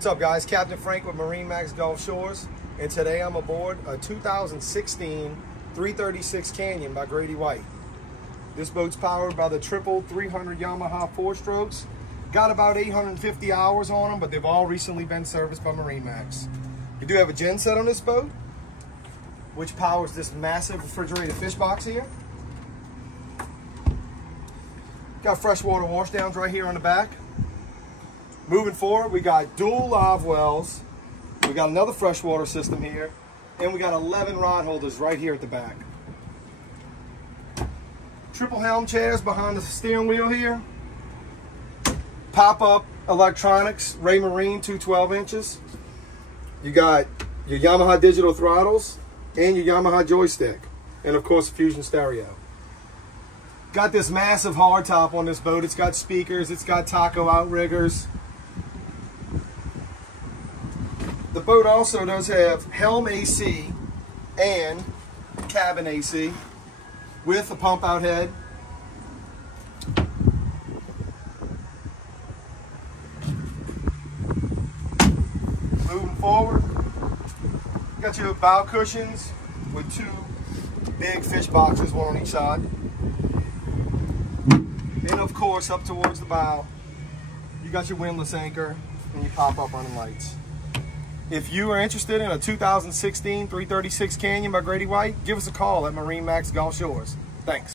What's up, guys? Captain Frank with MarineMax Gulf Shores, and today I'm aboard a 2016 336 Canyon by Grady-White. This boat's powered by the triple 300 Yamaha 4-strokes. Got about 850 hours on them, but they've all recently been serviced by MarineMax. We do have a gen set on this boat, which powers this massive refrigerated fish box here. Got freshwater washdowns right here on the back. Moving forward, we got dual live wells. We got another freshwater system here, and we got 11 rod holders right here at the back. Triple helm chairs behind the steering wheel here. Pop-up electronics, Raymarine 212 inches. You got your Yamaha digital throttles and your Yamaha joystick, and of course, a Fusion stereo. Got this massive hardtop on this boat. It's got speakers, it's got taco outriggers. The boat also does have helm AC and cabin AC with a pump out head. Moving forward, got your bow cushions with two big fish boxes, one on each side. And of course, up towards the bow, you got your windlass anchor and your pop-up running lights. If you are interested in a 2016 336 Canyon by Grady-White, give us a call at MarineMax Gulf Shores. Thanks.